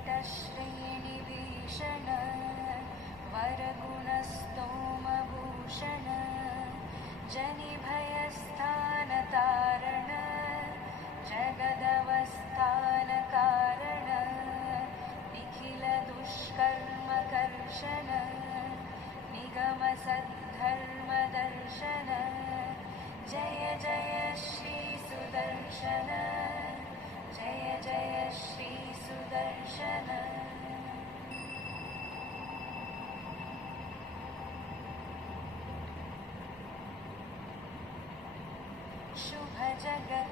वेङ्कटश्रेणिभीषण वरगुणस्तोमभूषण जनिभयस्थानतारण जगदवस्थानकारण निखिलदुष्कर्मकर्षण निगमसद्धर्मदर्शन जय जय श्री सुदर्शन जय जय श्री सुदर्शन। शुभ जगत